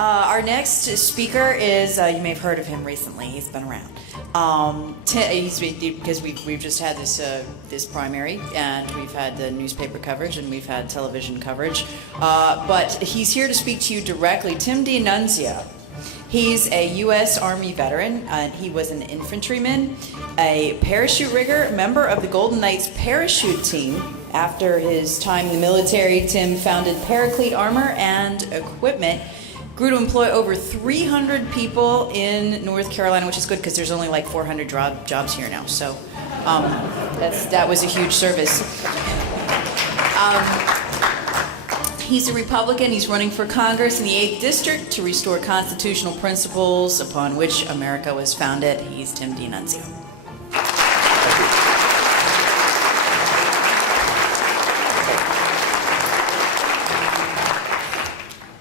Our next speaker is, you may have heard of him recently, he's been around. Because we've just had this primary, and we've had the newspaper coverage, and we've had television coverage. But he's here to speak to you directly. Tim DAnnunzio. He's a U.S. Army veteran. He was an infantryman, a parachute rigger, member of the Golden Knights parachute team. After his time in the military, Tim founded Paraclete Armor and Equipment, grew to employ over 300 people in North Carolina, which is good because there's only like 400 jobs here now. So that was a huge service. He's a Republican. He's running for Congress in the 8th District to restore constitutional principles upon which America was founded. He's Tim DAnnunzio.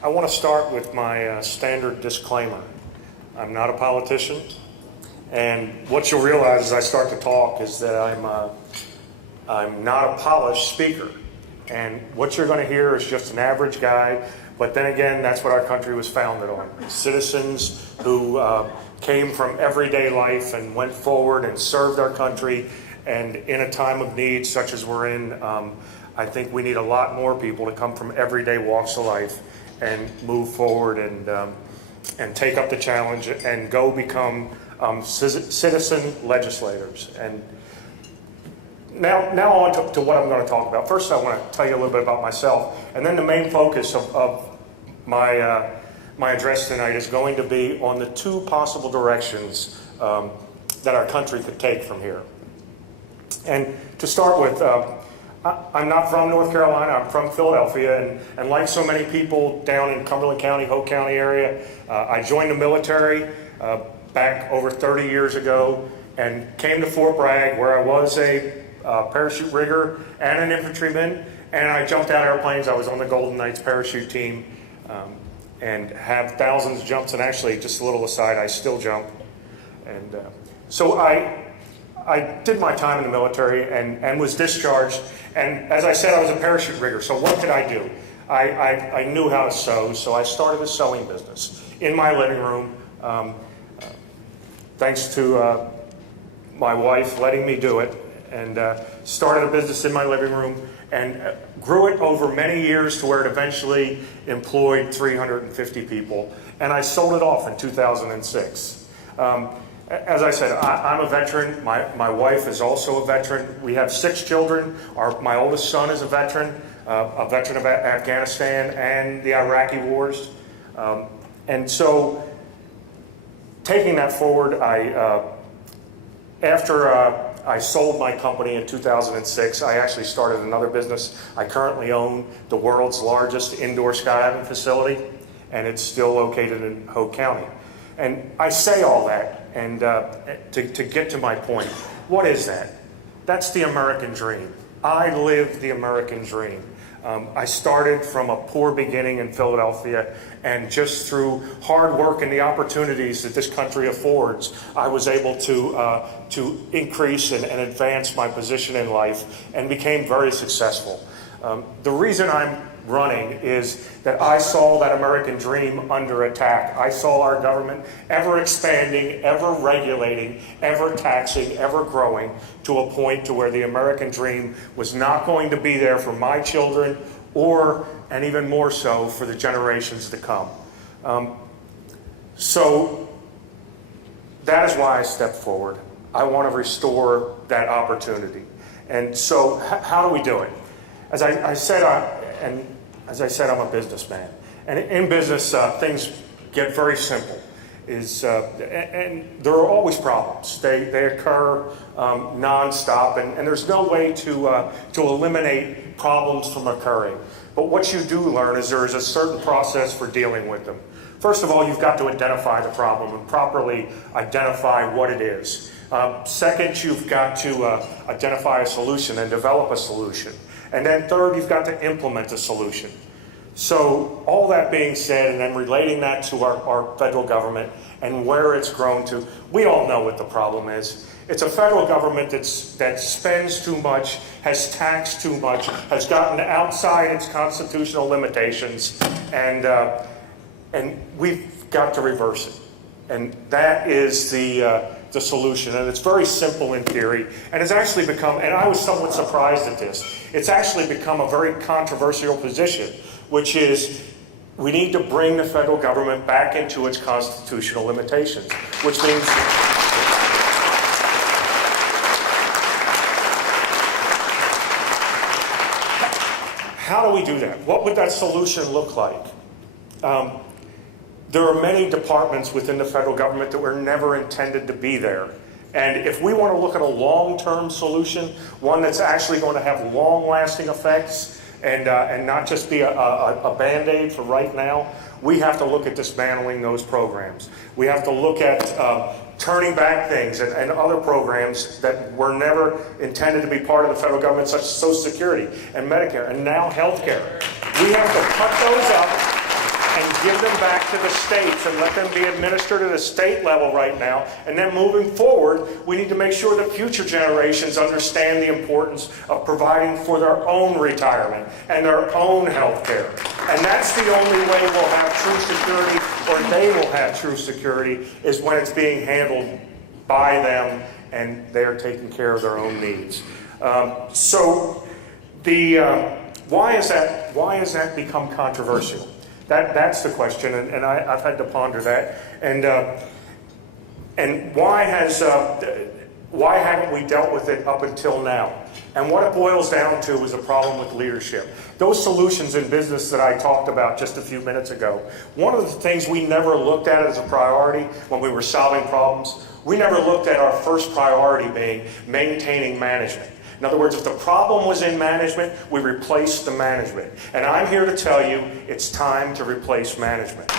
I want to start with my standard disclaimer. I'm not a politician, and what you'll realize as I start to talk is that I'm not a polished speaker. And what you're going to hear is just an average guy, but then again, that's what our country was founded on. Citizens who came from everyday life and went forward and served our country, and in a time of need such as we're in, I think we need a lot more people to come from everyday walks of life and move forward and take up the challenge and go become citizen legislators. And Now on to what I'm going to talk about. First, I want to tell you a little bit about myself, and then the main focus of my address tonight is going to be on the two possible directions that our country could take from here. And to start with, I'm not from North Carolina. I'm from Philadelphia, and like so many people down in Cumberland County, Hope County area, I joined the military back over 30 years ago and came to Fort Bragg, where I was a parachute rigger and an infantryman, and I jumped out of airplanes. I was on the Golden Knights parachute team and have thousands of jumps, and actually, just a little aside, I still jump. And so I did my time in the military and was discharged, and as I said, I was a parachute rigger. So what did I do? I knew how to sew, so I started a sewing business in my living room, thanks to my wife letting me do it, and started a business in my living room and grew it over many years to where it eventually employed 350 people. And I sold it off in 2006. As I said, I'm a veteran. My wife is also a veteran. We have 6 children. My oldest son is a veteran of Afghanistan and the Iraqi wars. And so taking that forward, after I sold my company in 2006. I actually started another business. I currently own the world's largest indoor skydiving facility, and it's still located in Hope County. And I say all that and to get to my point. What is that? That's the American dream. I live the American dream. I started from a poor beginning in Philadelphia, and just through hard work and the opportunities that this country affords, I was able to increase and advance my position in life and became very successful. The reason I'm running is that I saw that American dream under attack. I saw our government ever expanding, ever regulating, ever taxing, ever growing to a point to where the American dream was not going to be there for my children and even more so for the generations to come. So that is why I stepped forward. I want to restore that opportunity. And so how do we do it? As I said, I'm a businessman, and in business, things get very simple. And there are always problems. They occur nonstop, and there's no way to eliminate problems from occurring. But what you do learn is there is a certain process for dealing with them. First of all, you've got to identify the problem and properly identify what it is. Second, you've got to identify a solution and develop a solution. And then third, you've got to implement a solution. So all that being said, and then relating that to our federal government and where it's grown to, we all know what the problem is. It's a federal government that spends too much, has taxed too much, has gotten outside its constitutional limitations, and And we've got to reverse it. And that is the solution. And it's very simple in theory. And it's actually become, and I was somewhat surprised at this, it's actually become a very controversial position, which is we need to bring the federal government back into its constitutional limitations, which means how do we do that? What would that solution look like? There are many departments within the federal government that were never intended to be there. And if we want to look at a long-term solution, one that's actually going to have long-lasting effects and not just be a Band-Aid for right now, we have to look at dismantling those programs. We have to look at turning back things and other programs that were never intended to be part of the federal government, such as Social Security and Medicare and now health care. We have to cut those up and give them back to the states and let them be administered at a state level right now. And then moving forward, we need to make sure that future generations understand the importance of providing for their own retirement and their own health care. And that's the only way we'll have true security, or they will have true security, is when it's being handled by them and they're taking care of their own needs. So why has that become controversial? That's the question, and I've had to ponder that. And why haven't we dealt with it up until now? And what it boils down to is a problem with leadership. Those solutions in business that I talked about just a few minutes ago, one of the things we never looked at as a priority when we were solving problems, we never looked at our first priority being maintaining management. In other words, if the problem was in management, we replaced the management. And I'm here to tell you, it's time to replace management.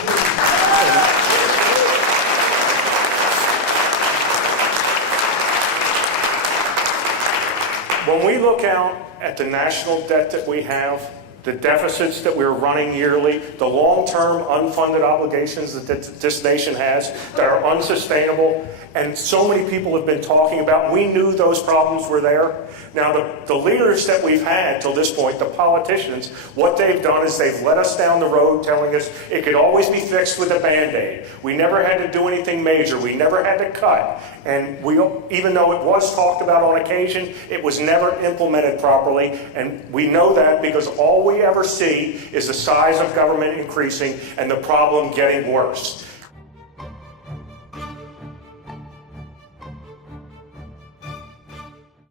When we look out at the national debt that we have, the deficits that we're running yearly, the long-term unfunded obligations that this nation has that are unsustainable, and so many people have been talking about, we knew those problems were there. Now, the leaders that we've had till this point, the politicians, what they've done is they've led us down the road telling us it could always be fixed with a Band-Aid. We never had to do anything major. We never had to cut. And even though it was talked about on occasion, it was never implemented properly. And we know that because all we ever see is the size of government increasing and the problem getting worse.